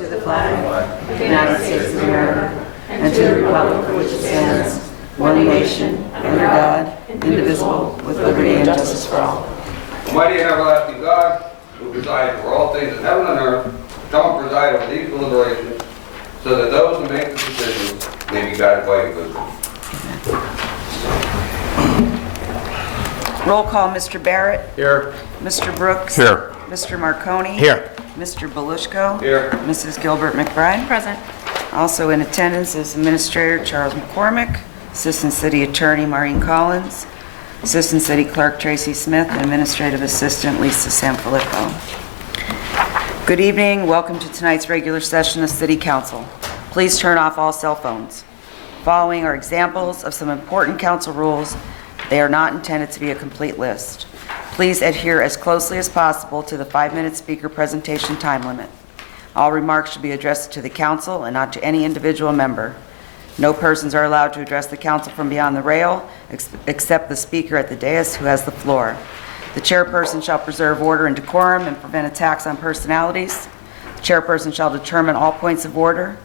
to the flag of the United States of America and to the republic for which it stands, one nation, under God, indivisible, with liberty and justice for all. Almighty and everlasting God, who presides over all things in heaven and earth, come and preside over these deliberations, so that those who make the decisions may be guided by your wisdom. Roll call, Mr. Barrett. Here. Mr. Brooks. Here. Mr. Marconi. Here. Mr. Belushko. Here. Mrs. Gilbert McBride. Present. Also in attendance is Administrator Charles McCormick, Assistant City Attorney Maureen Collins, Assistant City Clerk Tracy Smith, and Administrative Assistant Lisa Sanfilippo. Good evening. Welcome to tonight's regular session of City Council. Please turn off all cell phones. Following are examples of some important council rules. They are not intended to be a complete list. Please adhere as closely as possible to the 5-minute speaker presentation time limit. All remarks should be addressed to the council and not to any individual member. No persons are allowed to address the council from beyond the rail, except the speaker at the dais who has the floor. The chairperson shall preserve order and decorum and prevent attacks on personalities. The chairperson shall determine all points of order.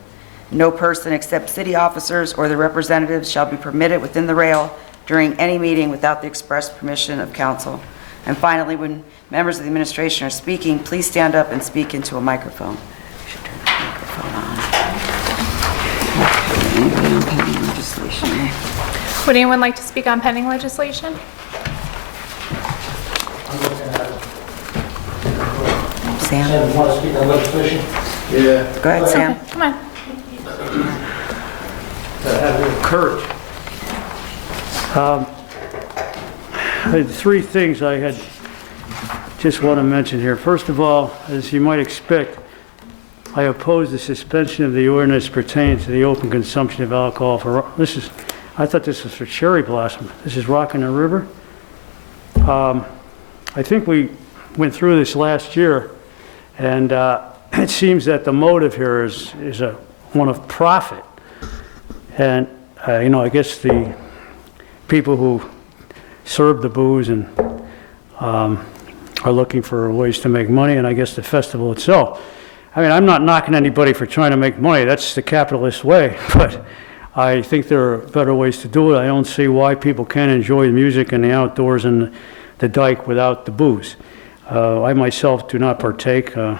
No person except city officers or their representatives shall be permitted within the rail during any meeting without the express permission of council. And finally, when members of the administration are speaking, please stand up and speak into a microphone. You should turn the microphone on. Anybody on pending legislation? Would anyone like to speak on pending legislation? Sam? Want to speak on legislation? Yeah. Go ahead, Sam. Okay, come on. Kurt. I had three things I had just want to mention here. First of all, as you might expect, I oppose the suspension of the ordinance pertaining to the open consumption of alcohol for, I thought this was for cherry blossom. This is Rockin' the River. I think we went through this last year, and it seems that the motive here is one of profit. And, I guess the people who serve the booze and are looking for ways to make money, and I guess the festival itself. I mean, I'm not knocking anybody for trying to make money. That's the capitalist way. But I think there are better ways to do it. I don't see why people can't enjoy the music and the outdoors and the dike without the booze. I myself do not partake, and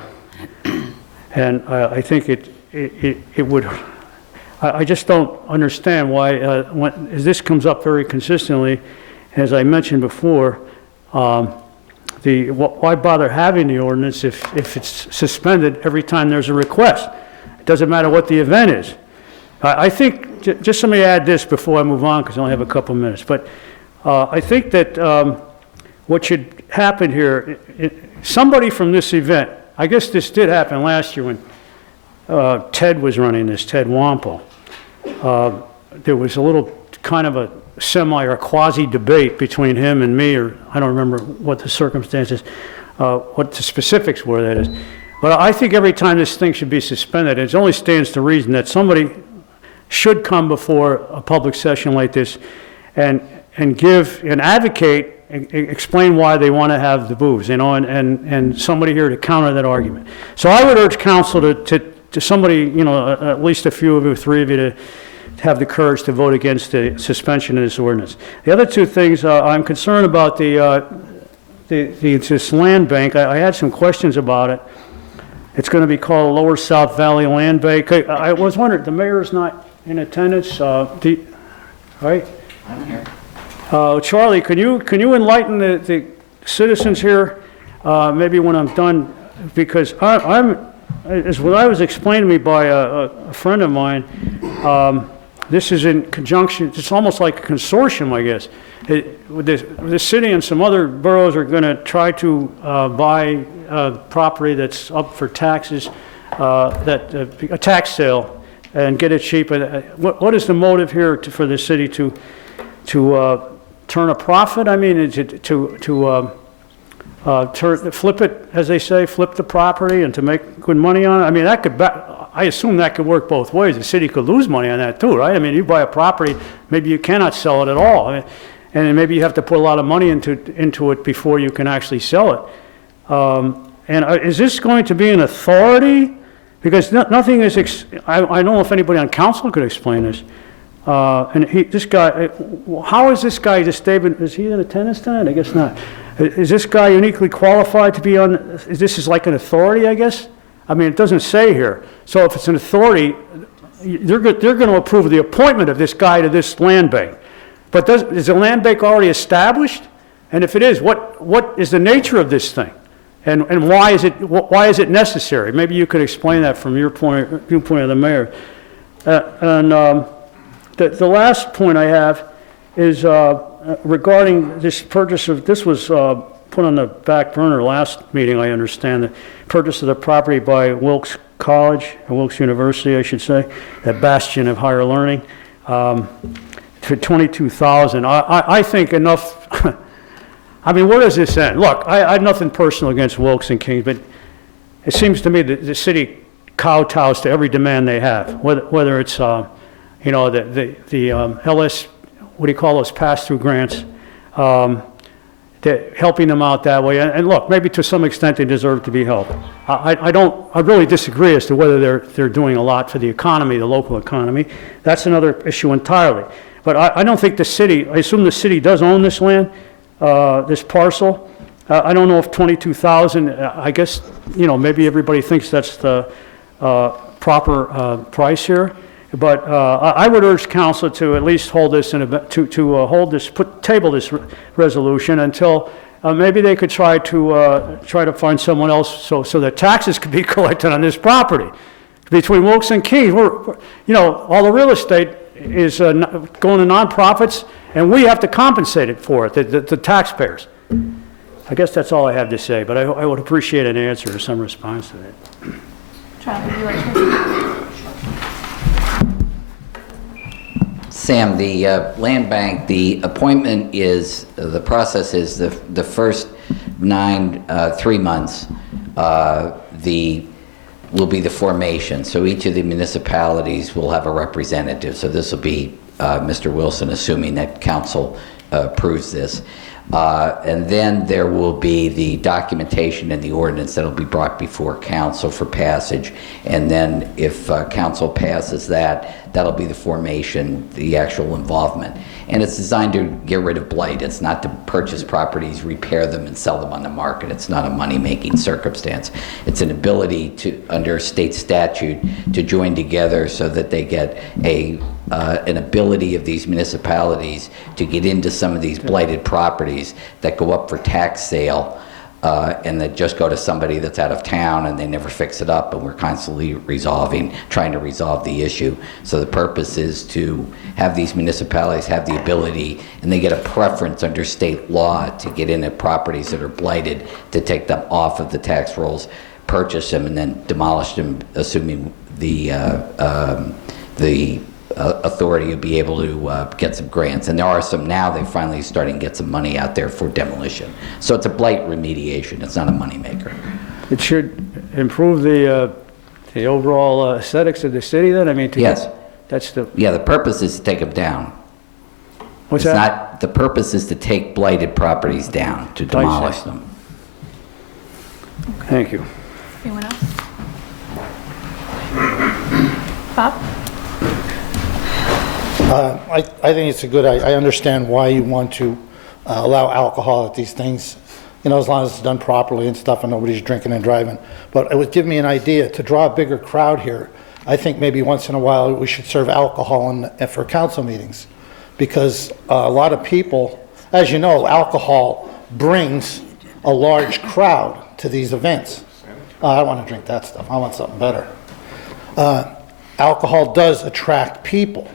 I think it would. I just don't understand why, as this comes up very consistently, as I mentioned before, why bother having the ordinance if it's suspended every time there's a request? It doesn't matter what the event is. I think, just let me add this before I move on, because I only have a couple minutes, but I think that what should happen here, somebody from this event, I guess this did happen last year when Ted was running this, Ted Wampel. There was a little kind of a semi or quasi debate between him and me, or I don't remember what the circumstances, what the specifics were, that is. But I think every time this thing should be suspended, it only stands to reason that somebody should come before a public session like this and give and advocate and explain why they want to have the booze, and somebody here to counter that argument. So I would urge council to somebody, at least a few of you, 3 of you, to have the courage to vote against the suspension of this ordinance. The other two things, I'm concerned about this land bank. I had some questions about it. It's going to be called Lower South Valley Land Bank. I was wondering, the mayor's not in attendance, right? I'm here. Charlie, can you enlighten the citizens here, maybe when I'm done, because as what I was explained to me by a friend of mine, this is in conjunction, it's almost like a consortium, I guess. The city and some other boroughs are going to try to buy property that's up for taxes, a tax sale, and get it cheap. What is the motive here for the city to turn a profit? I mean, flip it, as they say, flip the property and to make good money on it? I mean, I assume that could work both ways. The city could lose money on that too, right? I mean, you buy a property, maybe you cannot sell it at all. And maybe you have to put a lot of money into it before you can actually sell it. And is this going to be an authority? Because nothing is, I don't know if anybody on council could explain this. And this guy, how is this guy destabilized? Is he in attendance tonight? I guess not. Is this guy uniquely qualified to be on, this is like an authority, I guess? I mean, it doesn't say here. So if it's an authority, they're going to approve the appointment of this guy to this land bank. But is the land bank already established? And if it is, what is the nature of this thing? And why is it necessary? Maybe you could explain that from your viewpoint of the mayor. The last point I have is regarding this purchase of, this was put on the back burner last meeting, I understand, the purchase of the property by Wilkes College, or Wilkes University, I should say, that bastion of higher learning, for $22,000. I think enough. I mean, where does this end? Look, I have nothing personal against Wilkes and Kings, but it seems to me that the city kowtows to every demand they have, whether it's, you know, the LS, what do you call those, pass-through grants, helping them out that way. And look, maybe to some extent they deserve to be helped. I really disagree as to whether they're doing a lot for the economy, the local economy. That's another issue entirely. But I don't think the city, I assume the city does own this land, this parcel. I don't know if 22,000, I guess, you know, maybe everybody thinks that's the proper price here. But I would urge council to at least hold this, table this resolution until maybe they could try to find someone else so that taxes could be collected on this property. Between Wilkes and Kings, you know, all the real estate is going to nonprofits, and we have to compensate it for it, the taxpayers. I guess that's all I have to say, but I would appreciate an answer or some response to that. Charlie, would you like to? Sam, the land bank, the appointment is, the process is the first 3 months, will be the formation. So each of the municipalities will have a representative. So this will be Mr. Wilson, assuming that council approves this. And then there will be the documentation and the ordinance that will be brought before council for passage. And then if council passes that, that'll be the formation, the actual involvement. And it's designed to get rid of blight. It's not to purchase properties, repair them, and sell them on the market. It's not a money-making circumstance. It's an ability to, under state statute, to join together so that they get an ability of these municipalities to get into some of these blighted properties that go up for tax sale and that just go to somebody that's out of town and they never fix it up, and we're constantly trying to resolve the issue. So the purpose is to have these municipalities have the ability, and they get a preference under state law to get into properties that are blighted, to take them off of the tax rolls, purchase them, and then demolish them, assuming the authority would be able to get some grants. And there are some now, they're finally starting to get some money out there for demolition. So it's a blight remediation, it's not a moneymaker. It should improve the overall aesthetics of the city then? I mean, Yes. That's the... Yeah, the purpose is to take them down. What's It's that? not, the purpose is to take blighted properties down, to demolish them. Thank you. Anyone else? Bob? I think it's a good, I understand why you want to allow alcohol at these things, you know, as long as it's done properly and stuff and nobody's drinking and driving. But it would give me an idea to draw a bigger crowd here. I think maybe once in a while we should serve alcohol for council meetings, because a lot of people, as you know, alcohol brings a large crowd to these events. I don't want to drink that stuff. I want something better. Alcohol does attract people.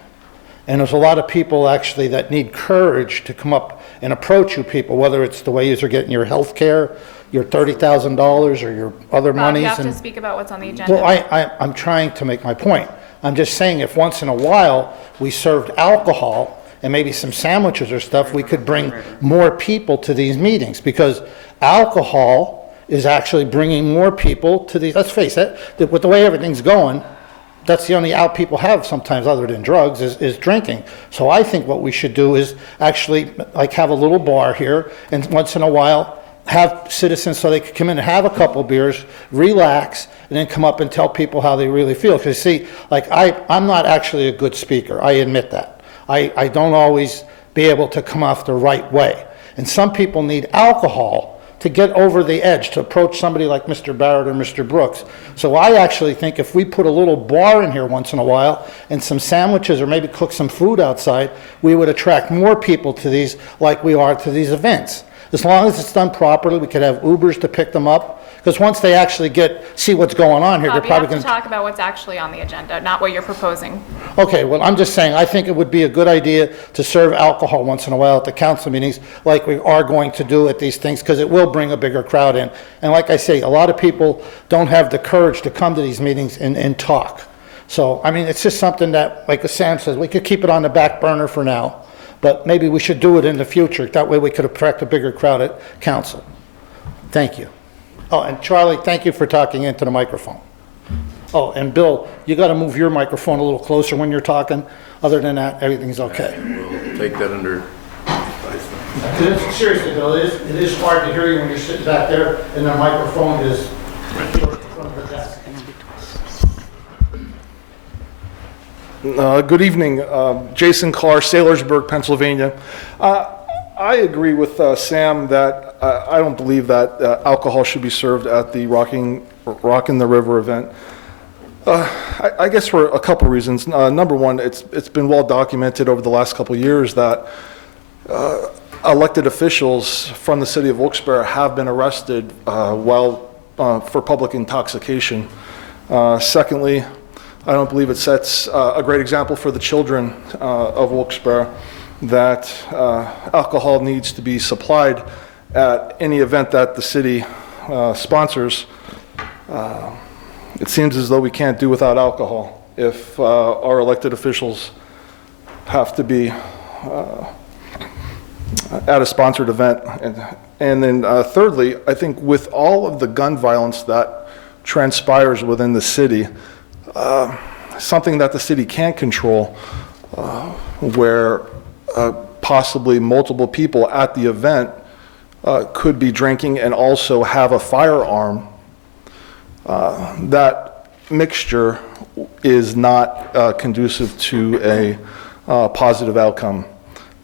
And there's a lot of people actually that need courage to come up and approach you people, whether it's the way you're getting your health care, your $30,000 or your other Bob, monies. you have to and, speak about what's on the agenda. well, I'm trying to make my point. I'm just saying if once in a while we served alcohol and maybe some sandwiches or stuff, we could bring more people to these meetings, because alcohol is actually bringing more people to these. Let's face it, with the way everything's going, that's the only out people have sometimes other than drugs is drinking. So I think what we should do is actually like have a little bar here, and once in a while have citizens so they could come in and have a couple beers, relax, and then come up and tell people how they really feel. Because see, like I'm not actually a good speaker, I admit that. I don't always be able to come off the right way. And some people need alcohol to get over the edge, to approach somebody like Mr. Barrett or Mr. Brooks. So I actually think if we put a little bar in here once in a while and some sandwiches or maybe cook some food outside, we would attract more people to these like we are to these events. As long as it's done properly, we could have Ubers to pick them up. Because once they actually see what's going on here, they're Bob, you probably have going to talk about what's actually on the agenda, not what you're proposing. Okay, well, I'm just saying, I think it would be a good idea to serve alcohol once in a while at the council meetings, like we are going to do at these things, because it will bring a bigger crowd in. And like I say, a lot of people don't have the courage to come to these meetings and talk. So, I mean, it's just something that, like Sam says, we could keep it on the back burner for now, but maybe we should do it in the future. That way we could attract a bigger crowd at council. Thank you. Oh, and Charlie, thank you for talking into the microphone. Oh, and Bill, you got to move your microphone a little closer when you're talking. Other than that, everything's okay. We'll take that under. Seriously, Bill, it is hard to hear you when you're sitting back there and the microphone is close to front of the desk. Good evening, Jason Carr, Saylorsburg, Pennsylvania. I agree with Sam that I don't believe that alcohol should be served at the Rockin' the River event. I guess for a couple reasons. Number one, it's been well documented over the last couple of years that elected officials from the city of Wilkes-Barre have been arrested for public intoxication. Secondly, I don't believe it sets a great example for the children of Wilkes-Barre that alcohol needs to be supplied at any event that the city sponsors. It seems as though we can't do without alcohol if our elected officials have to be at a sponsored event. And then thirdly, I think with all of the gun violence that transpires within the city, something that the city can't control, where possibly multiple people at the event could be drinking and also have a firearm, that mixture is not conducive to a positive outcome,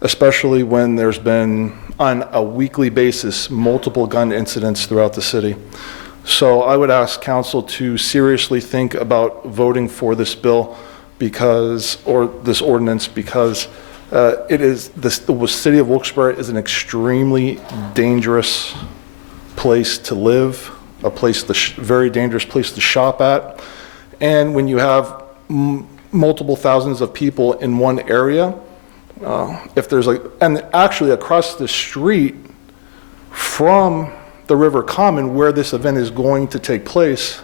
especially when there's been, on a weekly basis, multiple gun incidents throughout the city. So I would ask council to seriously think about voting for this bill or this ordinance, because the city of Wilkes-Barre is an extremely dangerous place to live, very dangerous place to shop at. And when you have multiple thousands of people in one area, and actually across the street from the River Common where this event is going to take place,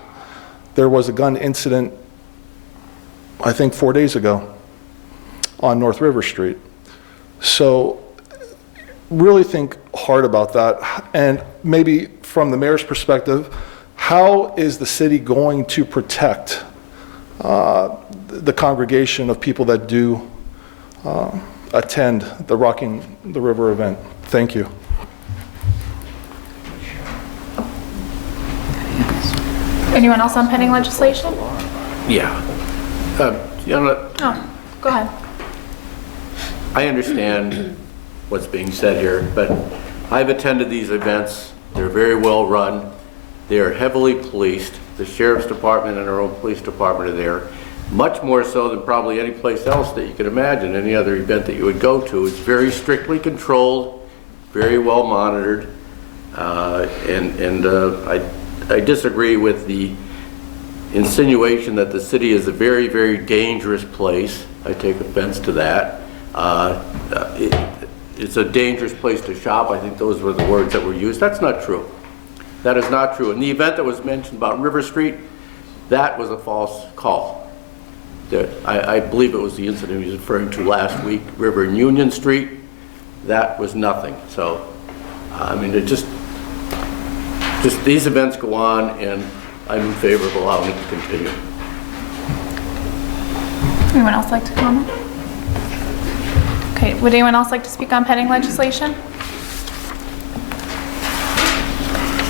there was a gun incident, I think 4 days ago, on North River Street. So really think hard about that. And maybe from the mayor's perspective, how is the city going to protect the congregation of people that do attend the Rocking the River event? Thank you. Anyone else on pending legislation? Yeah. Oh, go ahead. I understand what's being said here, but I've attended these events. They're very well run. They are heavily policed. The sheriff's department and our own police department are there, much more so than probably any place else that you could imagine, any other event that you would go to. It's very strictly controlled, very well monitored, I disagree with the insinuation that the city is a very, very dangerous place. I take offense to that. It's a dangerous place to shop. I think those were the words that were used. That's not true. That is not true. And the event that was mentioned about River Street, that was a false call. I believe it was the incident he was referring to last week, River and Union Street. That was nothing. So, I mean, it just these events go on, and I'm in favor of allowing it to continue. Anyone else like to comment? Okay, would anyone else like to speak on pending legislation?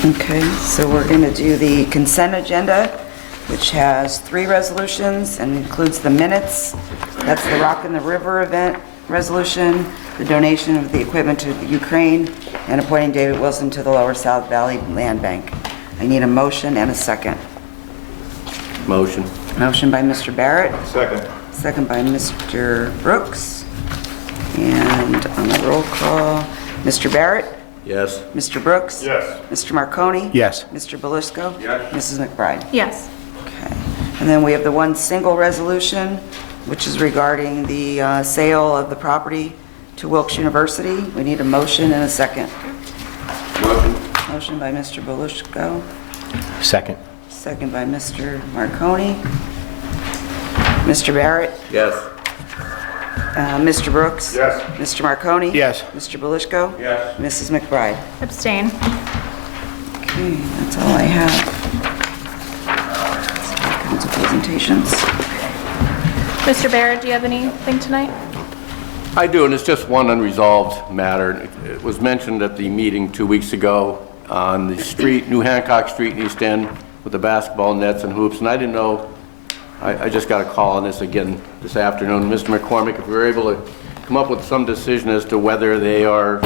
Okay, so we're going to do the consent agenda, which has 3 resolutions and includes the minutes. That's the Rock in the River event resolution, the donation of the equipment to the Ukraine, and appointing David Wilson to the Lower South Valley Land Bank. I need a motion and a second. Motion. Motion by Mr. Barrett, Second. second by Mr. Brooks. And on the roll call, Mr. Barrett, Yes. Mr. Brooks? Yes. Mr. Marconi? Yes. Mr. Belisco? Yes. Mrs. McBride? Yes. Okay. And then we have the one single resolution, which is regarding the sale of the property to Wilkes University. We need a motion and a second. Motion. Motion by Mr. Belisco, Second. second by Mr. Marconi. Mr. Barrett? Yes. Mr. Brooks? Yes. Mr. Marconi? Yes. Mr. Belisco? Yes. Mrs. McBride? Abstain. Okay, that's all I have. Council presentations. Mr. Barrett, do you have anything tonight? I do, and it's just one unresolved matter. It was mentioned at the meeting 2 weeks ago on the street, New Hancock Street in East End, with the basketball nets and hoops, and I didn't know, I just got a call on this again this afternoon. Mr. McCormick, if we were able to come up with some decision as to whether they are,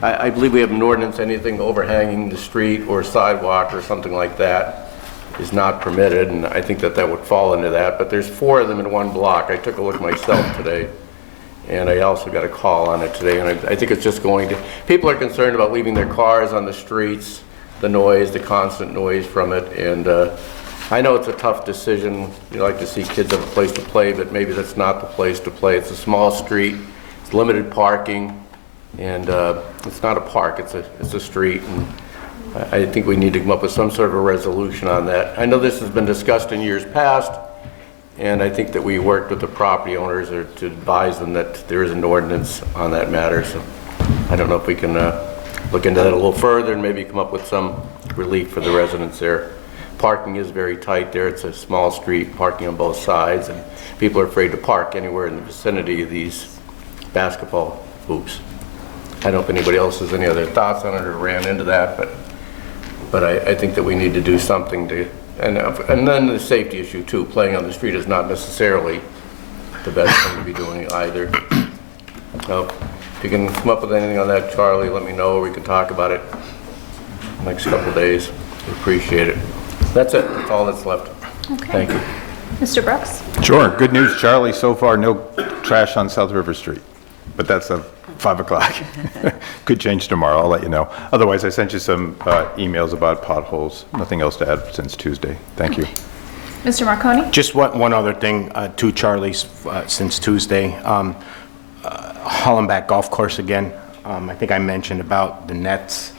I believe we have an ordinance, anything overhanging the street or sidewalk or something like that is not permitted, and I think that that would fall into that, but there's 4 of them in one block. I took a look myself today, and I also got a call on it today, and I think it's just going to, people are concerned about leaving their cars on the streets, the noise, the constant noise from it, and I know it's a tough decision. You like to see kids have a place to play, but maybe that's not the place to play. It's a small street, it's limited parking, and it's not a park, it's a street, and I think we need to come up with some sort of a resolution on that. I know this has been discussed in years past, and I think that we worked with the property owners to advise them that there is an ordinance on that matter, so I don't know if we can look into that a little further and maybe come up with some relief for the residents there. Parking is very tight there. It's a small street, parking on both sides, and people are afraid to park anywhere in the vicinity of these basketball hoops. I don't know if anybody else has any other thoughts on it or ran into that, but I think that we need to do something to, and then the safety issue too. Playing on the street is not necessarily the best thing to be doing either. So if you can come up with anything on that, Charlie, let me know, or we can talk about it next couple of days. Appreciate it. That's it. That's all that's left. Okay. Thank you. Mr. Brooks? Sure. Good news, Charlie. So far, no trash on South River Street. But that's at 5 o'clock. Could change tomorrow. I'll let you know. Otherwise, I sent you some emails about potholes. Nothing else to add since Tuesday. Thank you. Mr. Marconi? Just one other thing to Charlie's since Tuesday. Hollenbach Golf Course again. I think I mentioned about the nets.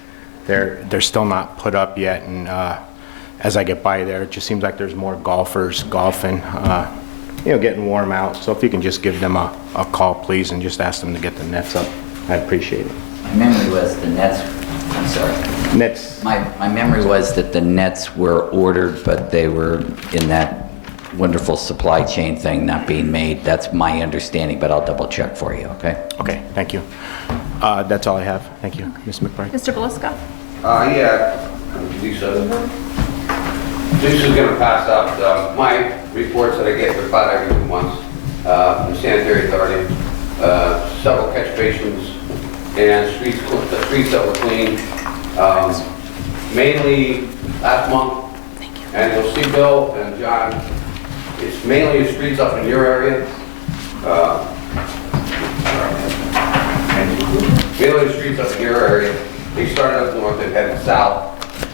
They're still not put up yet, and as I get by there, it just seems like there's more golfers golfing, getting warm out. So if you can just give them a call, please, and just ask them to get the nets up, I'd appreciate it. My memory was the nets, I'm sorry. Nets. My memory was that the nets were ordered, but they were in that wonderful supply chain thing not being made. That's my understanding, but I'll double check for you, okay? Okay, thank you. That's all I have. Thank you, Ms. McBride. Mr. Belisco? Yeah, Lisa's going to pass out my reports that I get about every 2 months, the sanitary authority, several catch basins, and streets that were cleaned. Mainly last month, and you'll see Bill and John, it's mainly the streets up in your area. Mainly the streets up in your area. They started up north and headed south.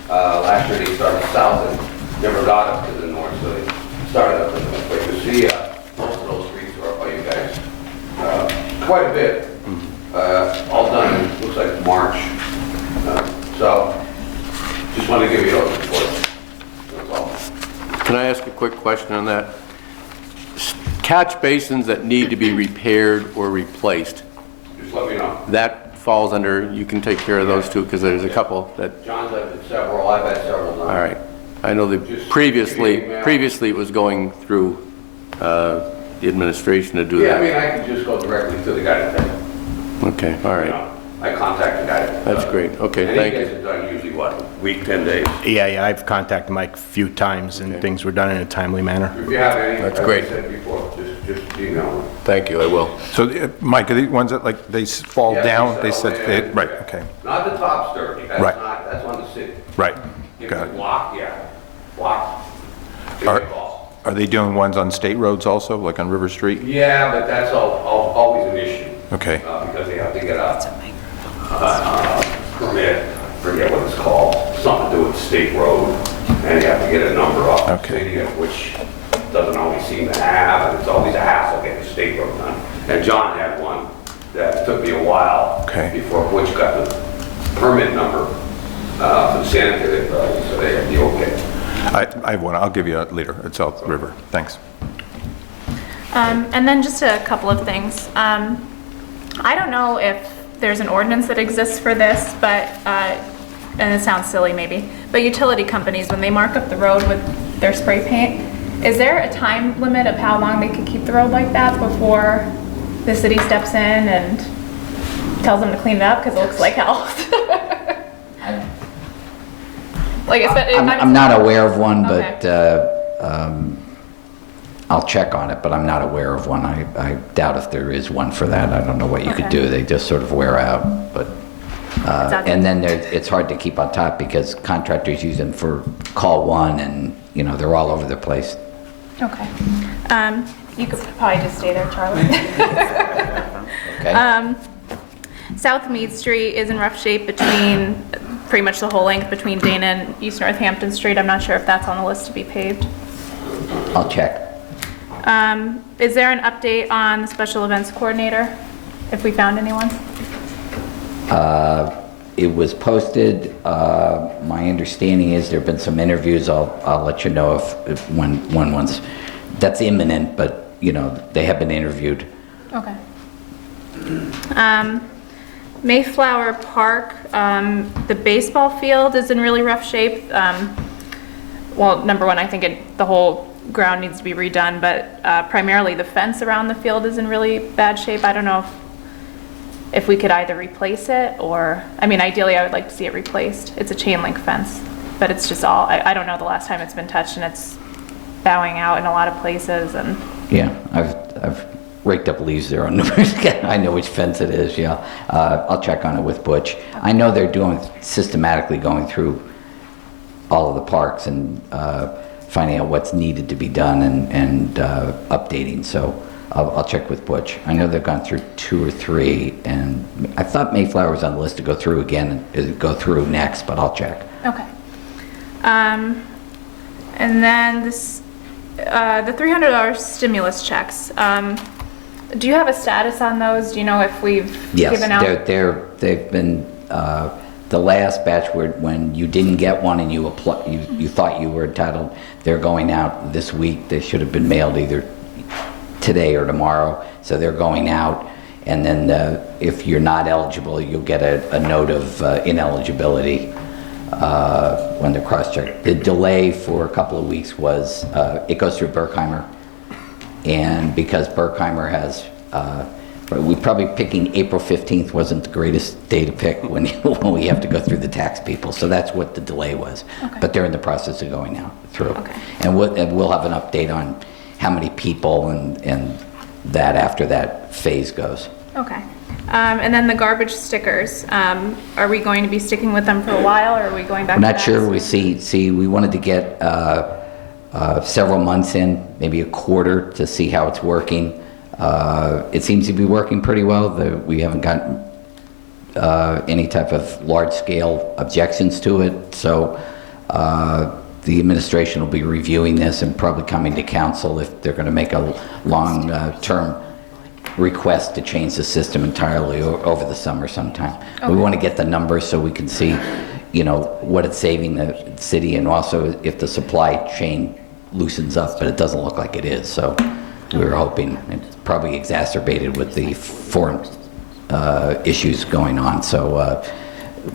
Last year they started south and never got up to the north, so they started up in the north. But you see, most of those streets are up by you guys. Quite a bit. All done in, looks like March. So, just want to give you those reports. That's all. Can I ask a quick question on that? Catch basins that need to be repaired or replaced, Just let me know. that falls under, you can take care of those too, because there's a couple that, John's had several, I've had several done. all right. I know that Just previously give me an email. it was going through the administration to do Yeah, I mean, that. I can just go directly to the guy that does it. Okay, all You right. know, I contact the guy that does That's it. great. Okay, And thank he you. gets it done usually, what, week, 10 days. Yeah, I've contacted Mike a few times, and things were done in a timely manner. If you have any, That's as I great. said before, just email me. Thank you, I will. So, Mike, are the ones that, like, they fall Yeah, down? They settle said, in. right, okay, Not the top sturdy, that's Right. not, that's on the city. right, If got you it. block, yeah, block. Give Are- me a call. Are they doing ones on state roads also, like on River Street? Yeah, but that's always an issue. Okay. Because they have to get a permit, forget what it's called, something to do with state road, and you have to get a number off the Okay. city, which doesn't always seem to have, and it's always a hassle getting a state road done. And John had one that took me a while Okay. before Butch got the permit number for the sanitary, so they had the okay. I have one, I'll give you later, it's South River, thanks. And then just a couple of things. I don't know if there's an ordinance that exists for this, but, and it sounds silly maybe, but utility companies, when they mark up the road with their spray paint, is there a time limit of how long they could keep the road like that before the city steps in and tells them to clean it up because it looks like hell? Like, I'm not aware of one, Okay. but I'll check on it, but I'm not aware of one. I doubt if there is one for that. I don't know what you could Okay. do. They just sort of wear out, but, Sounds- and then it's hard to keep on top because contractors use them for call one and, you know, they're all over the place. Okay. You could probably just stay there, Charlie. Okay? South Mead Street is in rough shape between, pretty much the whole length between Dana and East Northampton Street. I'm not sure if that's on the list to be paved. I'll check. Is there an update on the special events coordinator, if we found anyone? It was posted. My understanding is there've been some interviews. I'll let you know if when one's, that's imminent, but, you know, they have been interviewed. Okay. Mayflower Park, the baseball field is in really rough shape. Well, number one, I think the whole ground needs to be redone, but primarily the fence around the field is in really bad shape. I don't know if we could either replace it or, I mean, ideally I would like to see it replaced. It's a chain link fence, but it's just all, I don't know the last time it's been touched, and it's bowing out in a lot of places, and Yeah, I've raked up leaves there on numerous, I know which fence it is, yeah. I'll check on it with Butch. I know they're doing, systematically going through all of the parks and finding out what's needed to be done and updating, so I'll check with Butch. I know they've gone through 2 or 3, and I thought Mayflower was on the list to go through again, go through next, but I'll check. okay. And then this, the $300 stimulus checks. Do you have a status on those? Do you know if we've given out? Yes, they've been, the last batch where when you didn't get one and you thought you were entitled, they're going out this week. They should have been mailed either today or tomorrow, so they're going out. And then if you're not eligible, you'll get a note of ineligibility when they're cross-checked. The delay for a couple of weeks was, it goes through Berkheimer, and because Berkheimer has, we probably picking April 15th wasn't the greatest day to pick when we have to go through the tax people, so that's what the delay was. Okay. But they're in the process of going out through. Okay. And we'll have an update on how many people and that after that phase goes. Okay. And then the garbage stickers, are we going to be sticking with them for a while, or are we going back I'm to not that? sure. We wanted to get several months in, maybe a quarter, to see how it's working. It seems to be working pretty well. We haven't gotten any type of large-scale objections to it. So the administration will be reviewing this and probably coming to council if they're going to make a long-term request to change the system entirely over the summer sometime. Okay. We want to get the numbers so we can see, you know, what it's saving the city, and also if the supply chain loosens up, but it doesn't look like it is. So we were hoping, it's probably exacerbated with the foreign issues going on. So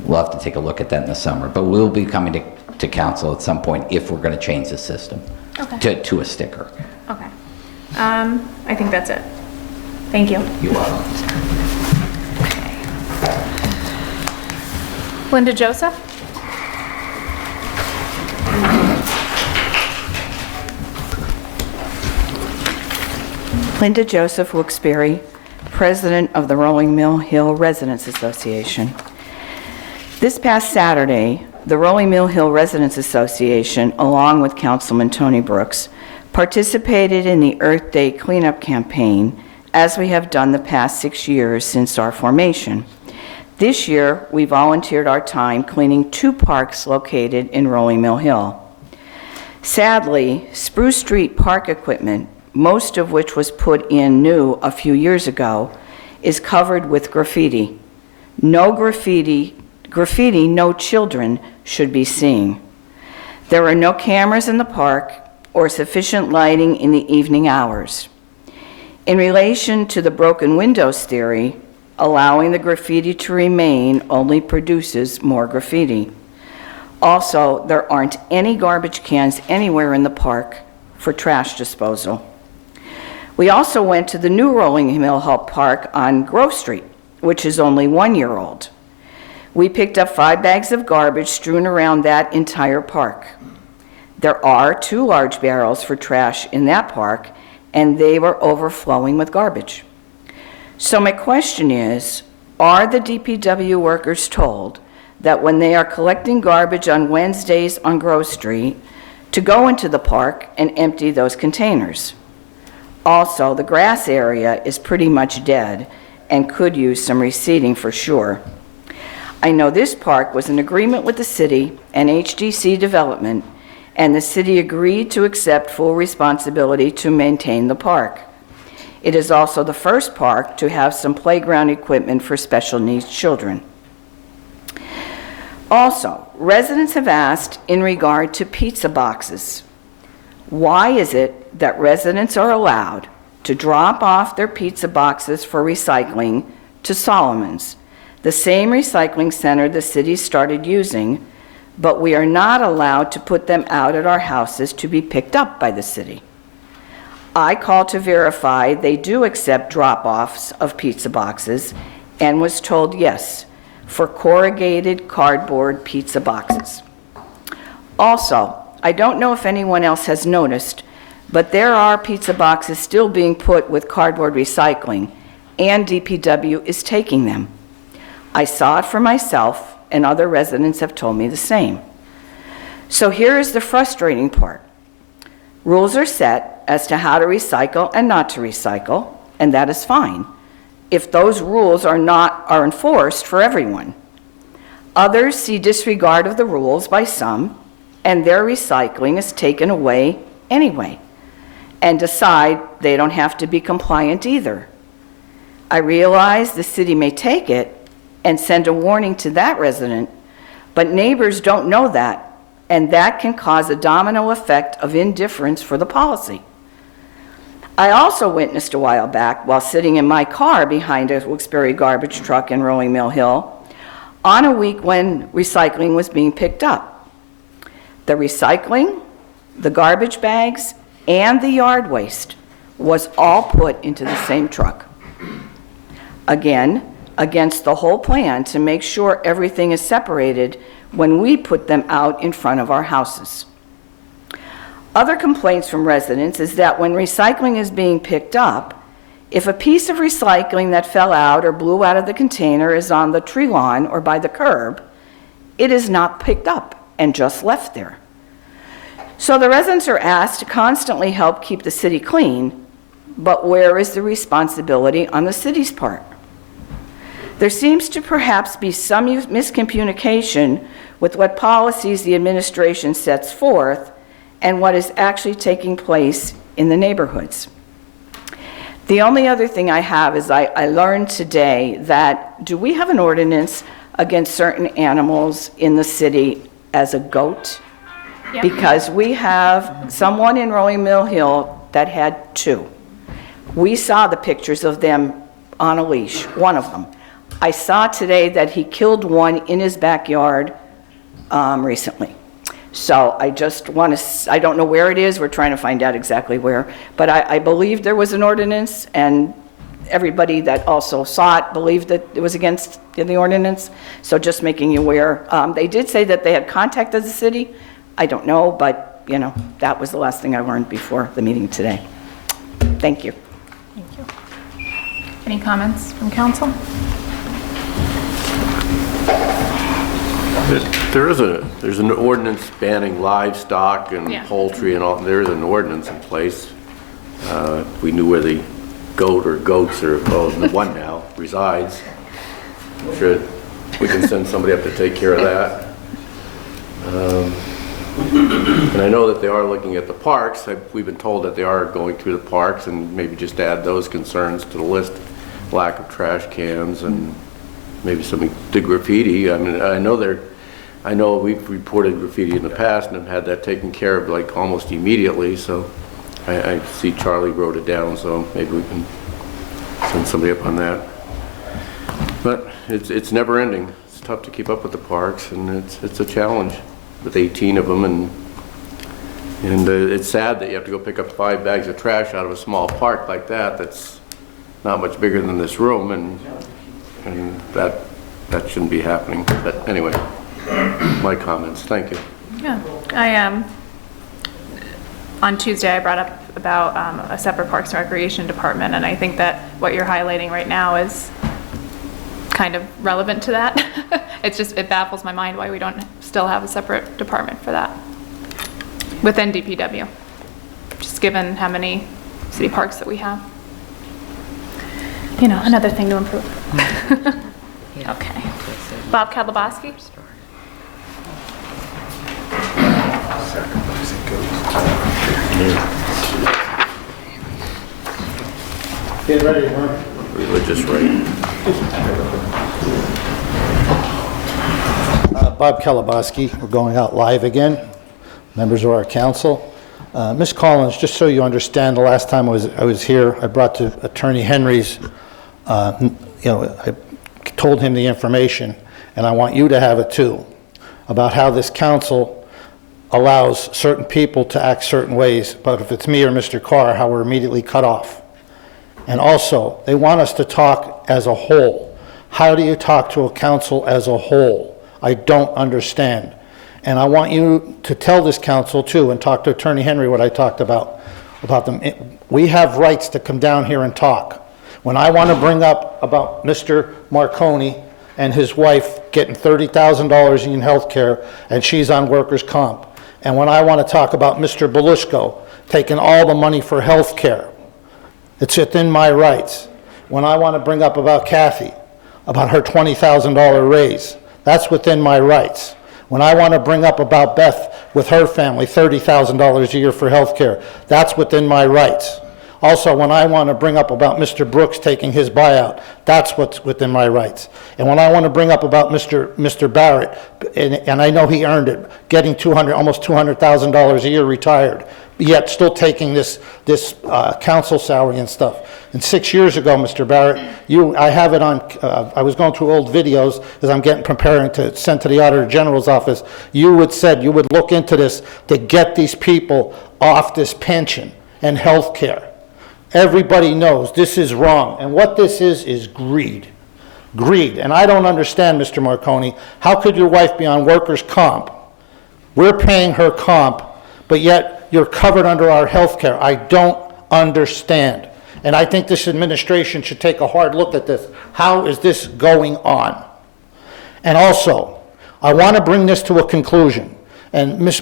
we'll have to take a look at that in the summer. But we'll be coming to council at some point if we're going to change the system to a sticker. Okay. I think that's it. Thank you. You're welcome. Linda Joseph? Linda Joseph Wilkes-Barre, President of the Rolling Mill Hill Residents Association. This past Saturday, the Rolling Mill Hill Residents Association, along with Councilman Tony Brooks, participated in the Earth Day cleanup campaign, as we have done the past 6 years since our formation. This year, we volunteered our time cleaning 2 parks located in Rolling Mill Hill. Sadly, Spruce Street park equipment, most of which was put in new a few years ago, is covered with graffiti. No graffiti no children should be seeing. There are no cameras in the park or sufficient lighting in the evening hours. In relation to the broken windows theory, allowing the graffiti to remain only produces more graffiti. Also, there aren't any garbage cans anywhere in the park for trash disposal. We also went to the new Rolling Mill Hill Park on Grove Street, which is only 1 year old. We picked up 5 bags of garbage strewn around that entire park. There are 2 large barrels for trash in that park, and they were overflowing with garbage. So my question is, are the DPW workers told that when they are collecting garbage on Wednesdays on Grove Street to go into the park and empty those containers? Also, the grass area is pretty much dead and could use some reseeding for sure. I know this park was in agreement with the city and HDC development, and the city agreed to accept full responsibility to maintain the park. It is also the first park to have some playground equipment for special needs children. Also, residents have asked in regard to pizza boxes. Why is it that residents are allowed to drop off their pizza boxes for recycling to Solomon's, the same recycling center the city started using, but we are not allowed to put them out at our houses to be picked up by the city? I called to verify they do accept drop-offs of pizza boxes and was told yes, for corrugated cardboard pizza boxes. Also, I don't know if anyone else has noticed, but there are pizza boxes still being put with cardboard recycling, and DPW is taking them. I saw it for myself, and other residents have told me the same. So here is the frustrating part. Rules are set as to how to recycle and not to recycle, and that is fine, if those rules are enforced for everyone. Others see disregard of the rules by some, and their recycling is taken away anyway, and decide they don't have to be compliant either. I realize the city may take it and send a warning to that resident, but neighbors don't know that, and that can cause a domino effect of indifference for the policy. I also witnessed a while back, while sitting in my car behind a Wilkes-Barre garbage truck in Rolling Mill Hill, on a week when recycling was being picked up. The recycling, the garbage bags, and the yard waste was all put into the same truck. Again, against the whole plan to make sure everything is separated when we put them out in front of our houses. Other complaints from residents is that when recycling is being picked up, if a piece of recycling that fell out or blew out of the container is on the tree lawn or by the curb, it is not picked up and just left there. So the residents are asked to constantly help keep the city clean, but where is the responsibility on the city's part? There seems to perhaps be some miscommunication with what policies the administration sets forth and what is actually taking place in the neighborhoods. The only other thing I have is I learned today that, do we have an ordinance against certain animals in the city as a goat? Yeah. Because we have someone in Rolling Mill Hill that had 2. We saw the pictures of them on a leash, one of them. I saw today that he killed one in his backyard recently. So I just want to, I don't know where it is, we're trying to find out exactly where, but I believe there was an ordinance, and everybody that also saw it believed that it was against the ordinance, so just making you aware. They did say that they had contacted the city. I don't know, but, you know, that was the last thing I learned before the meeting today. Thank you. Any comments from council? There's an ordinance banning livestock and Yeah. poultry and all, there's an ordinance in place. If we knew where the goat or goats or, well, the one now resides, I'm sure we can send somebody up to take care of that. And I know that they are looking at the parks. We've been told that they are going through the parks and maybe just add those concerns to the list. Lack of trash cans and maybe some the graffiti. I mean, I know we've reported graffiti in the past and have had that taken care of like almost immediately, so I see Charlie wrote it down, so maybe we can send somebody up on that. But it's never ending. It's tough to keep up with the parks, and it's a challenge with 18 of them, and it's sad that you have to go pick up 5 bags of trash out of a small park like that that's not much bigger than this room, and that shouldn't be happening. But anyway, my comments. Thank you. Yeah, on Tuesday I brought up about a separate Parks and Recreation department, and I think that what you're highlighting right now is kind of relevant to that. It baffles my mind why we don't still have a separate department for that within DPW, just given how many city parks that we have. You know, another thing to improve. Okay. Bob Kalabowski? Get ready, Mark. Religious right. Bob Kalabowski, we're going out live again, members of our council. Ms. Collins, just so you understand, the last time I was here, I brought to Attorney Henry's, I told him the information, and I want you to have it too, about how this council allows certain people to act certain ways, but if it's me or Mr. Carr, how we're immediately cut off. And also, they want us to talk as a whole. How do you talk to a council as a whole? I don't understand. And I want you to tell this council too, and talk to Attorney Henry what I talked about them. We have rights to come down here and talk. When I want to bring up about Mr. Marconi and his wife getting $30,000 in health care, and she's on workers' comp, and when I want to talk about Mr. Belushko taking all the money for health care, it's within my rights. When I want to bring up about Kathy, about her $20,000 raise, that's within my rights. When I want to bring up about Beth with her family, $30,000 a year for health care, that's within my rights. Also, when I want to bring up about Mr. Brooks taking his buyout, that's what's within my rights. And when I want to bring up about Mr. Barrett, and I know he earned it, getting almost $200,000 a year retired, yet still taking this council salary and stuff. And 6 years ago, Mr. Barrett, I have it on, I was going through old videos as I'm preparing to send to the Auditor General's office. You said you would look into this to get these people off this pension and health care. Everybody knows this is wrong. And what this is greed. Greed. And I don't understand, Mr. Marconi, how could your wife be on workers' comp? We're paying her comp, but yet you're covered under our health care. I don't understand. And I think this administration should take a hard look at this. How is this going on? And also, I want to bring this to a conclusion. And Ms.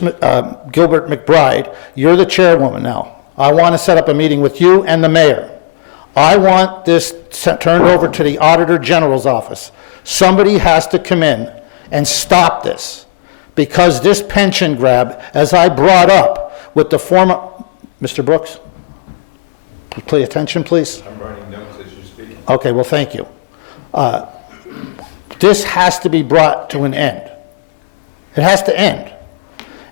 Gilbert McBride, you're the chairwoman now. I want to set up a meeting with you and the mayor. I want this turned over to the Auditor General's office. Somebody has to come in and stop this. Because this pension grab, as I brought up with the former, Mr. Brooks? Pay attention, please. I'm writing notes as you're speaking. Okay, well, thank you. This has to be brought to an end. It has to end.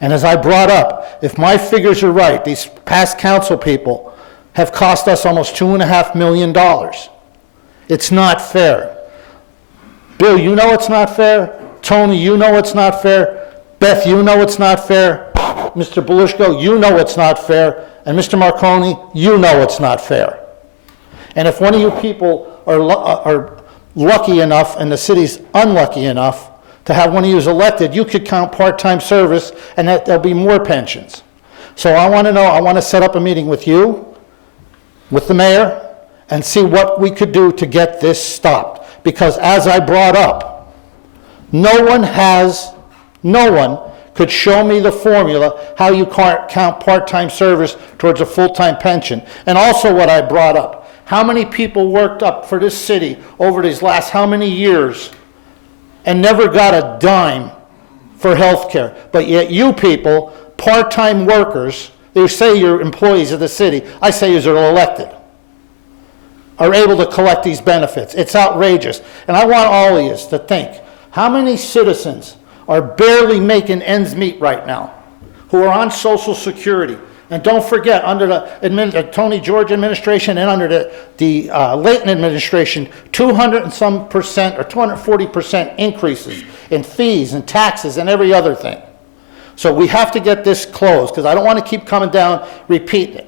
And as I brought up, if my figures are right, these past council people have cost us almost $2.5 million. It's not fair. Bill, you know it's not fair. Tony, you know it's not fair. Beth, you know it's not fair. Mr. Belushko, you know it's not fair. And Mr. Marconi, you know it's not fair. And if one of you people are lucky enough and the city's unlucky enough to have one of you elected, you could count part-time service and that there'll be more pensions. So I want to know, I want to set up a meeting with you, with the mayor, and see what we could do to get this stopped. Because as I brought up, no one could show me the formula how you count part-time service towards a full-time pension. And also what I brought up, how many people worked up for this city over these last how many years and never got a dime for health care. But yet you people, part-time workers, they say you're employees of the city, I say you're elected, are able to collect these benefits. It's outrageous. And I want all of you to think, how many citizens are barely making ends meet right now, who are on Social Security? And don't forget, under the Tony George administration and under the Layton administration, 200 and some percent or 240% increases in fees and taxes and every other thing. So we have to get this closed, because I don't want to keep coming down repeating it.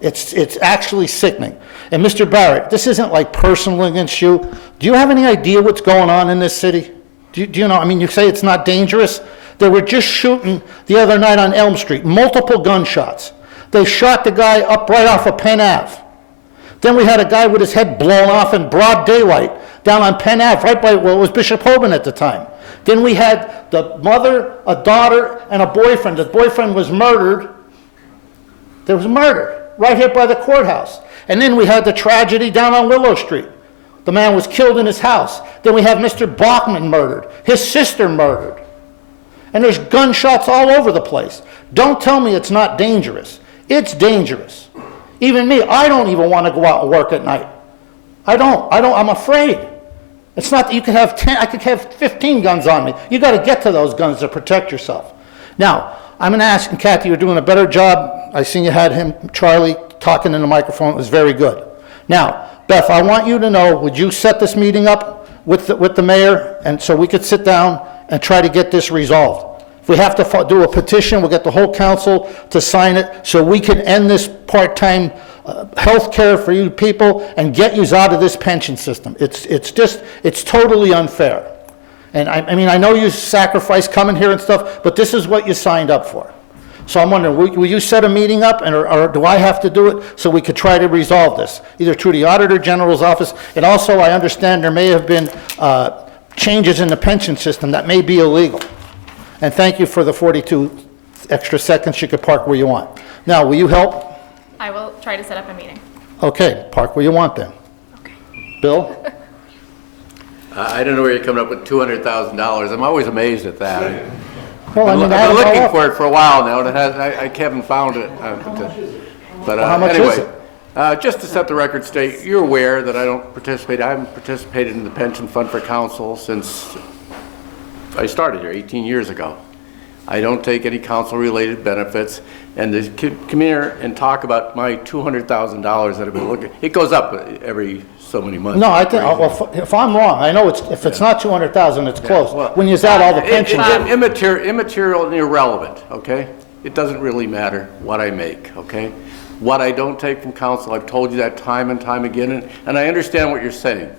It's actually sickening. And Mr. Barrett, this isn't like personal against you. Do you have any idea what's going on in this city? Do you know? I mean, you say it's not dangerous. They were just shooting the other night on Elm Street, multiple gunshots. They shot the guy up right off of Penn Ave. Then we had a guy with his head blown off in broad daylight down on Penn Ave, right by, well, it was Bishop Hoban at the time. Then we had the mother, a daughter, and a boyfriend. The boyfriend was murdered. There was a murder right here by the courthouse. And then we had the tragedy down on Willow Street. The man was killed in his house. Then we have Mr. Bachman murdered, his sister murdered. And there's gunshots all over the place. Don't tell me it's not dangerous. It's dangerous. Even me, I don't even want to go out and work at night. I'm afraid. It's not that you could have 10, I could have 15 guns on me. You got to get to those guns to protect yourself. Now, I'm going to ask, and Kathy, you're doing a better job. I seen you had him, Charlie, talking in the microphone. It was very good. Now, Beth, I want you to know, would you set this meeting up with the mayor, and so we could sit down and try to get this resolved? If we have to do a petition, we'll get the whole council to sign it so we can end this part-time health care for you people and get you out of this pension system. It's totally unfair. And I mean, I know you sacrificed coming here and stuff, but this is what you signed up for. So I'm wondering, will you set a meeting up, or do I have to do it so we could try to resolve this, either through the Auditor General's office? And also, I understand there may have been changes in the pension system that may be illegal. And thank you for the 42 extra seconds. You could park where you want. Now, will you help? I will try to set up a meeting. Okay, park where you want then. Okay. Bill? I don't know where you're coming up with $200,000. I'm always amazed at that. Well, I mean, I've been looking for it for a while now, and I haven't found it. But how much is anyway, just to set the record straight, you're aware that I haven't participated in the pension fund for council since I started here 18 years ago. I don't take any council-related benefits, and to come here and talk about my $200,000 that I've been looking, it goes up every so many months. No, I think, well, if I'm wrong, I know if it's not 200,000, it's close. Well, When you add all the pensions. It's immaterial and irrelevant, okay? It doesn't really matter what I make, okay? What I don't take from council, I've told you that time and time again, and I understand what you're saying.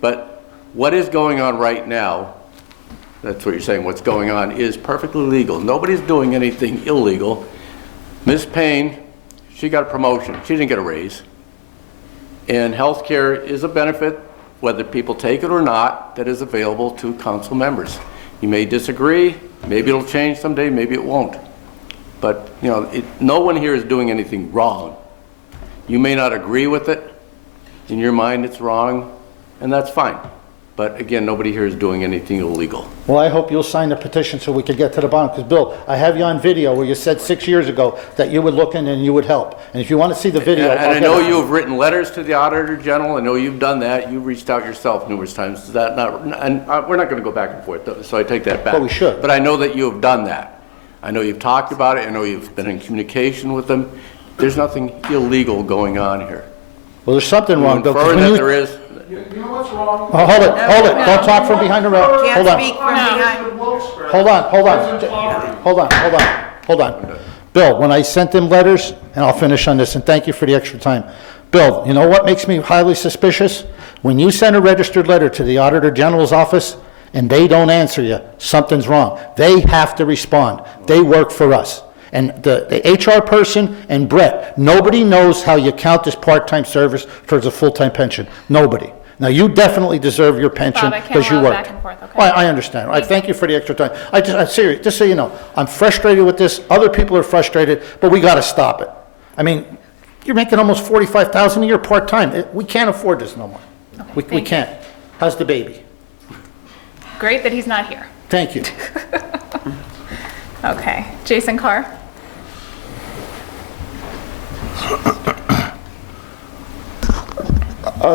But what is going on right now, that's what you're saying, what's going on is perfectly legal. Nobody's doing anything illegal. Ms. Payne, she got a promotion. She didn't get a raise. And health care is a benefit, whether people take it or not, that is available to council members. You may disagree, maybe it'll change someday, maybe it won't. But, you know, no one here is doing anything wrong. You may not agree with it. In your mind, it's wrong, and that's fine. But again, nobody here is doing anything illegal. Well, I hope you'll sign the petition so we could get to the bottom, because Bill, I have you on video where you said 6 years ago that you would look in and you would help. And if you want to see the video. And I know you've written letters to the Auditor General. I know you've done that. You've reached out yourself numerous times. Is that not, and we're not going to go back and forth, so I take that back. But we should. But I know that you have done that. I know you've talked about it. I know you've been in communication with them. There's nothing illegal going on here. Well, there's something wrong, Bill. Infer that there is. You know what's wrong? Oh, hold it. Don't talk from behind the rail. Hold on. Can't speak from behind. Hold on. Bill, when I sent them letters, and I'll finish on this, and thank you for the extra time. Bill, you know what makes me highly suspicious? When you send a registered letter to the Auditor General's office and they don't answer you, something's wrong. They have to respond. They work for us. And the HR person and Brett, nobody knows how you count this part-time service towards a full-time pension. Nobody. Now, you definitely deserve your pension Bob, I can't because you allow worked. back and forth, okay? Well, I understand. I thank you for the extra time. I'm serious, just so you know, I'm frustrated with this. Other people are frustrated, but we got to stop it. I mean, you're making almost $45,000 a year part-time. We can't afford this no more. We thank you. can't. How's the baby? Great that he's not here. Thank you. Okay, Jason Carr?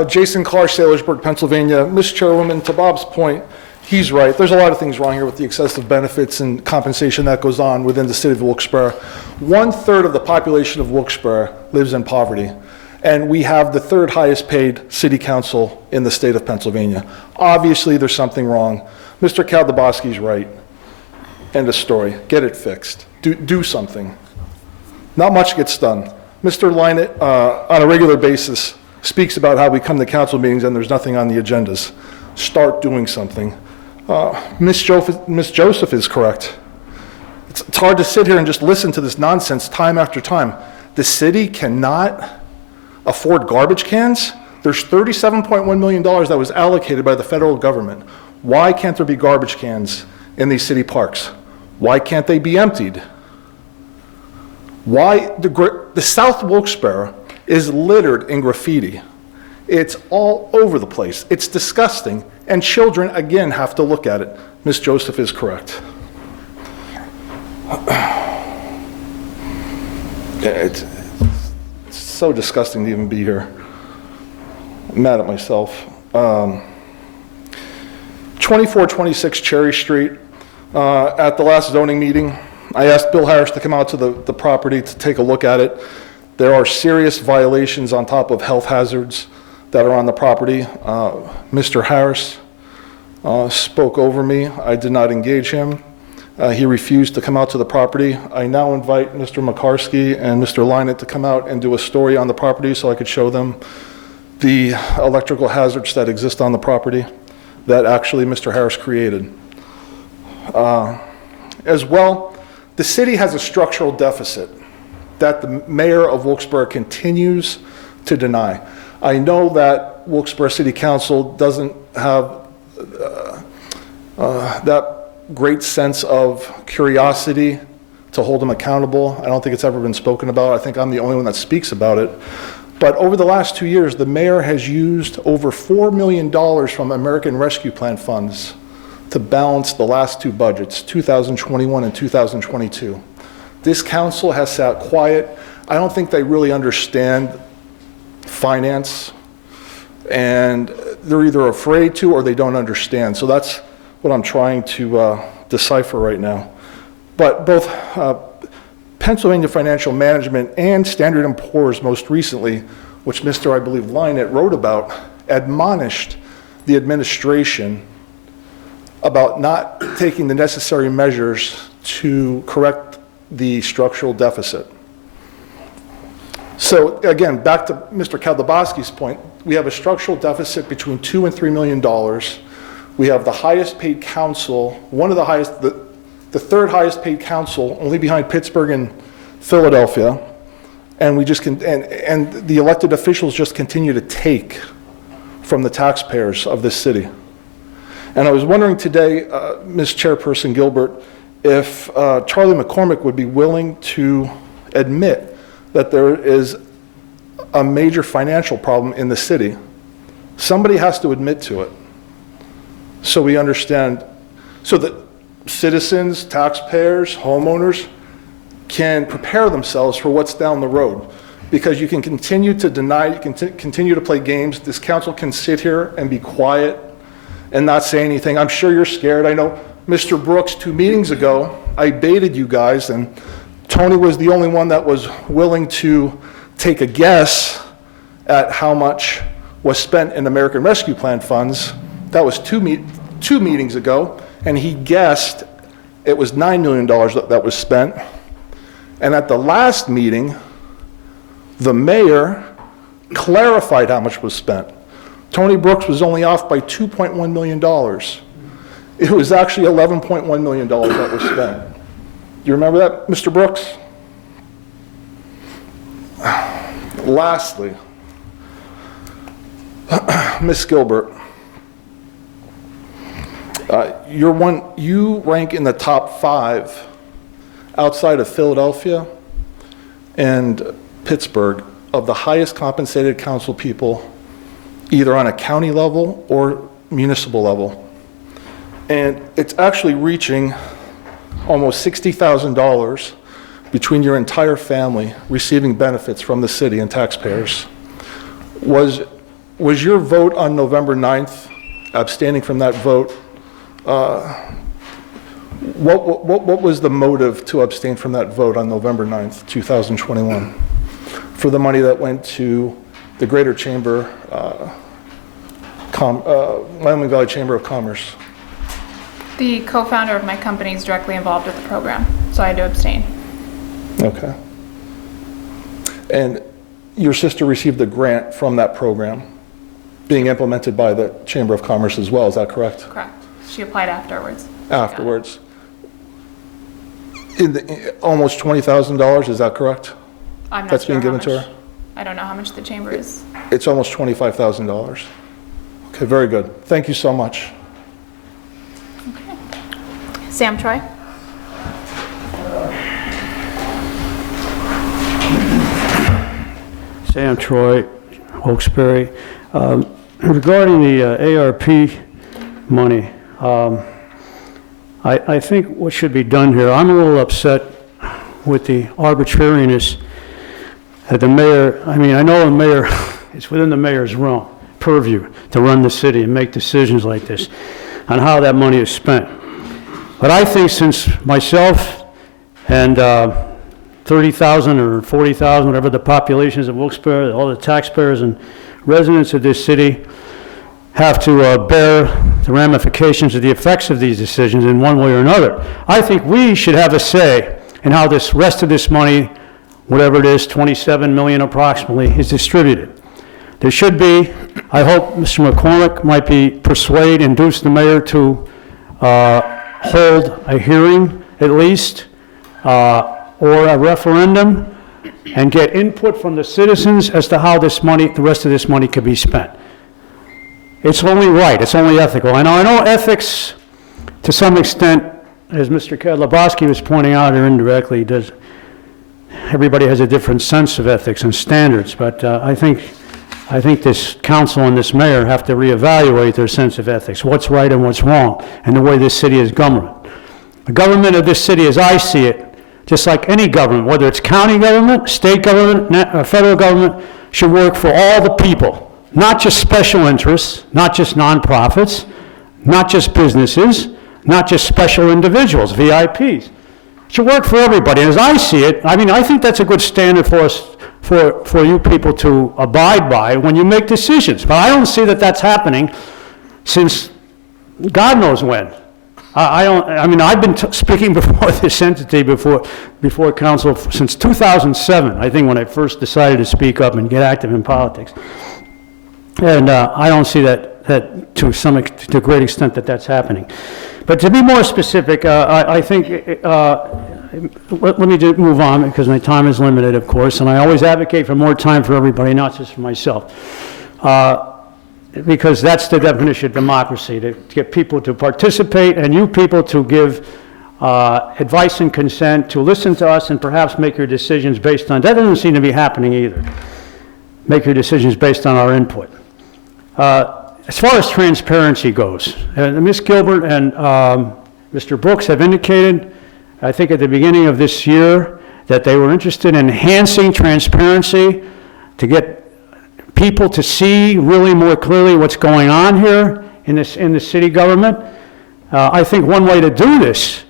Jason Carr, Sailorsburg, Pennsylvania. Ms. Chairwoman, to Bob's point, he's right. There's a lot of things wrong here with the excessive benefits and compensation that goes on within the city of Wilkes-Barre. 1/3 of the population of Wilkes-Barre lives in poverty, and we have the third highest paid city council in the state of Pennsylvania. Obviously, there's something wrong. Mr. Kaldabaski's right. End of story. Get it fixed. Do something. Not much gets done. Mr. Lynett, on a regular basis, speaks about how we come to council meetings and there's nothing on the agendas. Start doing something. Ms. Joseph is correct. It's hard to sit here and just listen to this nonsense time after time. The city cannot afford garbage cans. There's $37.1 million that was allocated by the federal government. Why can't there be garbage cans in these city parks? Why can't they be emptied? Why the South Wilkes-Barre is littered in graffiti. It's all over the place. It's disgusting, and children, again, have to look at it. Ms. Joseph is correct. It's so disgusting to even be here. I'm mad at myself. 2426 Cherry Street. At the last zoning meeting, I asked Bill Harris to come out to the property to take a look at it. There are serious violations on top of health hazards that are on the property. Mr. Harris spoke over me. I did not engage him. He refused to come out to the property. I now invite Mr. McCarskey and Mr. Lynett to come out and do a story on the property so I could show them the electrical hazards that exist on the property that actually Mr. Harris created. As well, the city has a structural deficit that the mayor of Wilkes-Barre continues to deny. I know that Wilkes-Barre City Council doesn't have that great sense of curiosity to hold him accountable. I don't think it's ever been spoken about. I think I'm the only one that speaks about it. But over the last 2 years, the mayor has used over $4 million from American Rescue Plan funds to balance the last two budgets, 2021 and 2022. This council has sat quiet. I don't think they really understand finance, and they're either afraid to or they don't understand. So that's what I'm trying to decipher right now. But both Pennsylvania Financial Management and Standard & Poor's most recently, which Mr. I believe Lynett wrote about, admonished the administration about not taking the necessary measures to correct the structural deficit. So again, back to Mr. Kaldabaski's point, we have a structural deficit between $2 and $3 million. We have the highest paid council, one of the highest, the third highest paid council, only behind Pittsburgh and Philadelphia. And we just and the elected officials just continue to take from the taxpayers of this city. And I was wondering today, Ms. Chairperson Gilbert, if Charlie McCormick would be willing to admit that there is a major financial problem in the city. Somebody has to admit to it so we understand, so that citizens, taxpayers, homeowners can prepare themselves for what's down the road. Because you can continue to deny, you can continue to play games. This council can sit here and be quiet and not say anything. I'm sure you're scared. I know Mr. Brooks, 2 meetings ago, I baited you guys, and Tony was the only one that was willing to take a guess at how much was spent in American Rescue Plan funds. That was two meetings ago, and he guessed it was $9 million that was spent. And at the last meeting, the mayor clarified how much was spent. Tony Brooks was only off by $2.1 million. It was actually $11.1 million that was spent. You remember that, Mr. Brooks? Lastly, Ms. Gilbert, you rank in the top 5 outside of Philadelphia and Pittsburgh of the highest compensated council people, either on a county level or municipal level. And it's actually reaching almost $60,000 between your entire family receiving benefits from the city and taxpayers. Was your vote on November 9th, abstaining from that vote, what was the motive to abstain from that vote on November 9th, 2021, for the money that went to the Greater Chamber, Wyoming Valley Chamber of Commerce? The co-founder of my company is directly involved with the program, so I had to abstain. Okay. And your sister received a grant from that program being implemented by the Chamber of Commerce as well, is that correct? Correct. She applied afterwards. Afterwards. Almost $20,000, is that correct? I'm not That's sure being given how to much. her? I don't know how much the chamber is. It's almost $25,000. Okay, very good. Thank you so much. Okay. Sam Troy? Sam Troy, Wilkes-Barre. Regarding the ARP money, I think what should be done here, I'm a little upset with the arbitrariness that the mayor, I mean, I know the mayor, it's within the mayor's realm, purview, to run the city and make decisions like this on how that money is spent. But I think since myself and 30,000 or 40,000, whatever the population is of Wilkes-Barre, all the taxpayers and residents of this city have to bear the ramifications of the effects of these decisions in one way or another. I think we should have a say in how this rest of this money, whatever it is, 27 million approximately, is distributed. There should be, I hope Mr. McCormick might induce the mayor to hold a hearing at least, or a referendum, and get input from the citizens as to how this money, the rest of this money could be spent. It's only right, it's only ethical. I know ethics, to some extent, as Mr. Kedlabowski was pointing out here indirectly, everybody has a different sense of ethics and standards, but I think this council and this mayor have to reevaluate their sense of ethics, what's right and what's wrong, and the way this city is governed. The government of this city, as I see it, just like any government, whether it's county government, state government, federal government, should work for all the people, not just special interests, not just nonprofits, not just businesses, not just special individuals, VIPs. It should work for everybody. And as I see it, I mean, I think that's a good standard for us, for you people to abide by when you make decisions. But I don't see that that's happening since God knows when. I mean, I've been speaking before this entity, before council since 2007, I think, when I first decided to speak up and get active in politics. And I don't see that to a great extent that's happening. But to be more specific, I think, let me just move on because my time is limited, of course, and I always advocate for more time for everybody, not just for myself. Because that's the definition of democracy, to get people to participate and you people to give advice and consent, to listen to us and perhaps make your decisions based on, that doesn't seem to be happening either. Make your decisions based on our input. As far as transparency goes, Ms. Gilbert and Mr. Brooks have indicated, I think at the beginning of this year, that they were interested in enhancing transparency to get people to see really more clearly what's going on here in the city government. I think one way to do this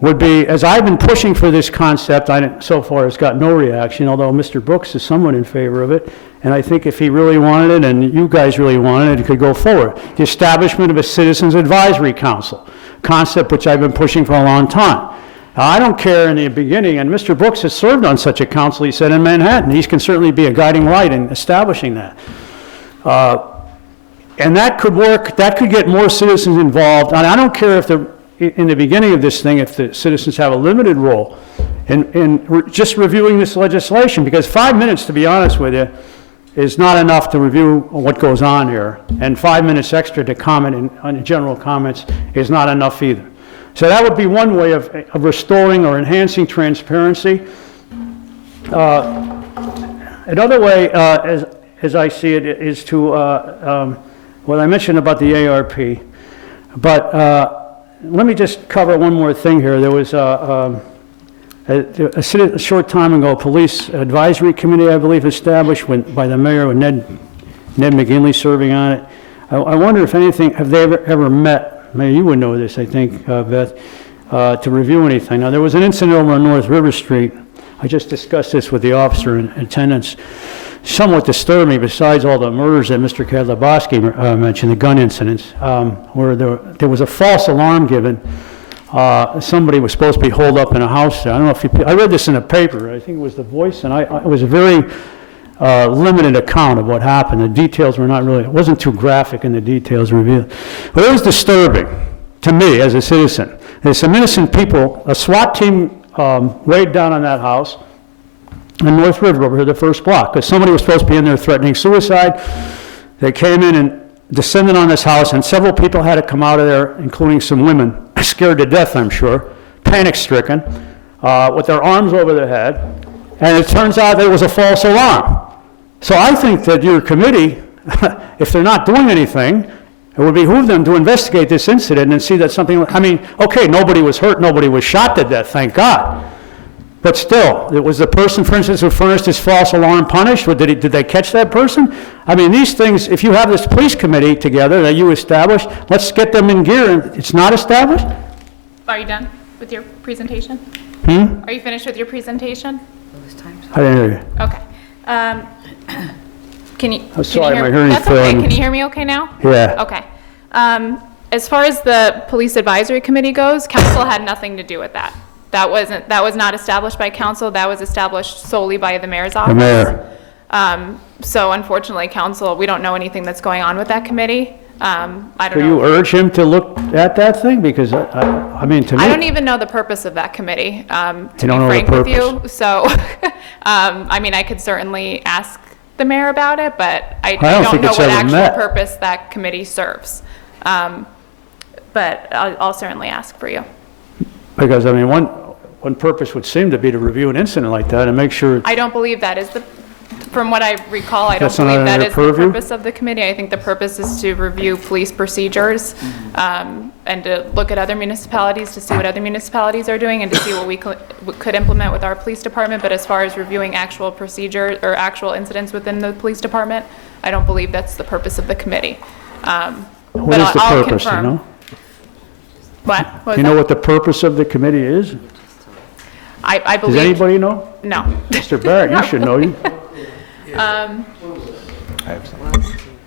would be, as I've been pushing for this concept, so far it's got no reaction, although Mr. Brooks is somewhat in favor of it, and I think if he really wanted it and you guys really wanted it, it could go forward. The establishment of a Citizens Advisory Council, concept which I've been pushing for a long time. I don't care in the beginning, and Mr. Brooks has served on such a council, he said, in Manhattan. He can certainly be a guiding light in establishing that. And that could work, that could get more citizens involved. And I don't care if in the beginning of this thing, if the citizens have a limited role in just reviewing this legislation, because 5 minutes, to be honest with you, is not enough to review what goes on here, and 5 minutes extra to comment on general comments is not enough either. So that would be one way of restoring or enhancing transparency. Another way, as I see it, is to, what I mentioned about the ARP, but let me just cover one more thing here. There was a short time ago, a police advisory committee, I believe, established by the mayor with Ned McGinley serving on it. I wonder if anything, have they ever met, maybe you would know this, I think, Beth, to review anything. Now, there was an incident over on North River Street. I just discussed this with the officer in attendance. Somewhat disturbed me, besides all the murders that Mr. Kadlubowski mentioned, the gun incidents, where there was a false alarm given. Somebody was supposed to be holed up in a house there. I don't know if you, I read this in a paper, I think it was The Voice, and it was a very limited account of what happened. The details were not really, it wasn't too graphic in the details revealed. But it was disturbing to me as a citizen. There's some innocent people, a SWAT team raid down on that house in North River over here, the first block, because somebody was supposed to be in there threatening suicide. They came in and descended on this house, and several people had to come out of there, including some women, scared to death, I'm sure, panic-stricken, with their arms over their head, and it turns out that it was a false alarm. So I think that your committee, if they're not doing anything, it would behoove them to investigate this incident and see that something, I mean, okay, nobody was hurt, nobody was shot to death, thank God. But still, was the person, for instance, who furnished this false alarm punished? Or did they catch that person? I mean, these things, if you have this police committee together that you established, let's get them in gear, and it's not established? Are you done with your presentation? Are you finished with your presentation? I didn't hear you. Okay. Can you? I'm sorry, my hearing's That's okay. failing. Can you hear me okay now? Yeah. Okay. As far as the police advisory committee goes, council had nothing to do with that. That was not established by council. That was established solely by the mayor's office. The mayor. So unfortunately, council, we don't know anything that's going on with that committee. I don't Do know. you urge him to look at that thing? Because, I mean, to me... I don't even know the purpose of that committee, to be don't know the frank with you. purpose. So, I mean, I could certainly ask the mayor about it, but I don't don't think know it's what ever actual met. purpose that committee serves. But I'll certainly ask for you. Because, I mean, one purpose would seem to be to review an incident like that and make sure... I don't believe that is from what I recall, I don't That's not believe under that your is the purview? purpose of the committee. I think the purpose is to review police procedures, and to look at other municipalities, to see what other municipalities are doing, and to see what we could implement with our police department. But as far as reviewing actual procedure or actual incidents within the police department, I don't believe that's the purpose of the committee. What is the purpose, do you know? What? What was Do you know that? what the purpose of the committee is? I Does believe. anybody know? No. Mr. Barrett, you should know.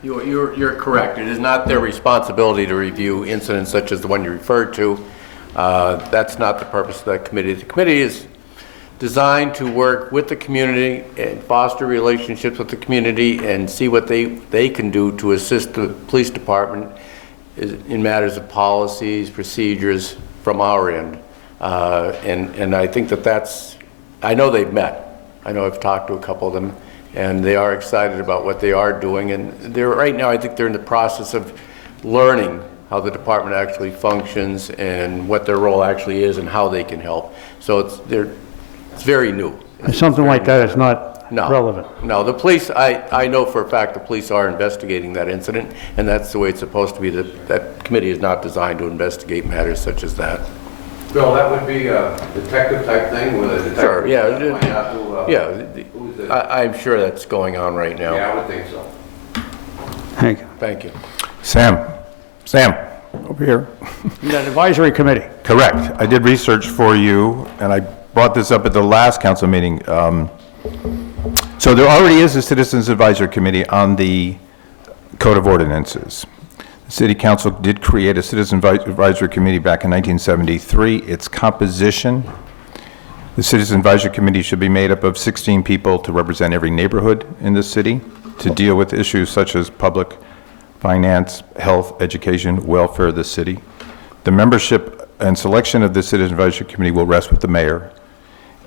You're correct. It is not their responsibility to review incidents such as the one you referred to. That's not the purpose of that committee. The committee is designed to work with the community and foster relationships with the community and see what they can do to assist the police department in matters of policies, procedures from our end. And I think that's, I know they've met. I know I've talked to a couple of them, and they are excited about what they are doing. And they're right now, I think they're in the process of learning how the department actually functions and what their role actually is and how they can help. So it's very new. Something like that is not No. relevant. No, the police, I know for a fact the police are investigating that incident, and that's the way it's supposed to be. That committee is not designed to investigate matters such as that. Bill, that would be a detective type thing with a detective? Sure, yeah. Find out who, Yeah, who's the- I'm sure that's going on right now. Yeah, I would think so. Thank you. Thank you. Sam, over here. That advisory committee. Correct. I did research for you, and I brought this up at the last council meeting. So there already is a Citizens Advisory Committee on the Code of Ordinances. The City Council did create a Citizens Advisory Committee back in 1973. Its composition, the Citizens Advisory Committee should be made up of 16 people to represent every neighborhood in the city, to deal with issues such as public finance, health, education, welfare of the city. The membership and selection of the Citizen Advisory Committee will rest with the mayor.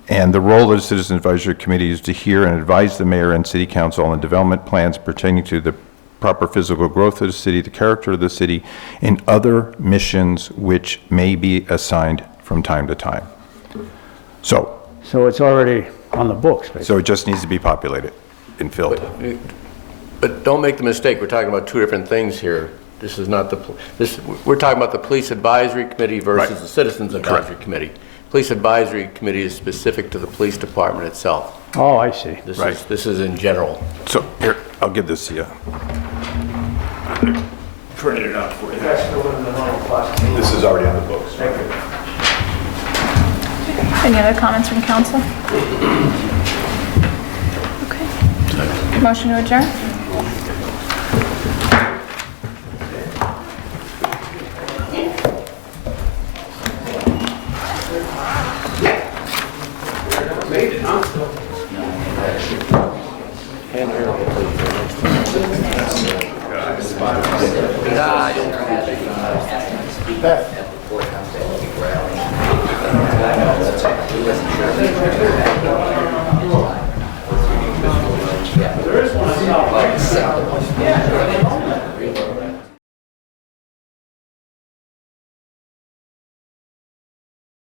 And the role of the Citizen Advisory Committee is to hear and advise the mayor and city council on the development plans pertaining to the proper physical growth of the city, the character of the city, and other missions which may be assigned from time to time. So So it's already on the books, basically. it just needs to be populated and filled. But don't make the mistake, we're talking about two different things here. This is not we're talking about the Police Advisory Committee versus Right. the Citizens Advisory Committee. Police Advisory Committee is specific to the police department itself. Oh, I see. This is in general. So here, I'll give this to you. Printed it out for you. This is already on the books. Any other comments from council? Okay. Motion to adjourn? There is one.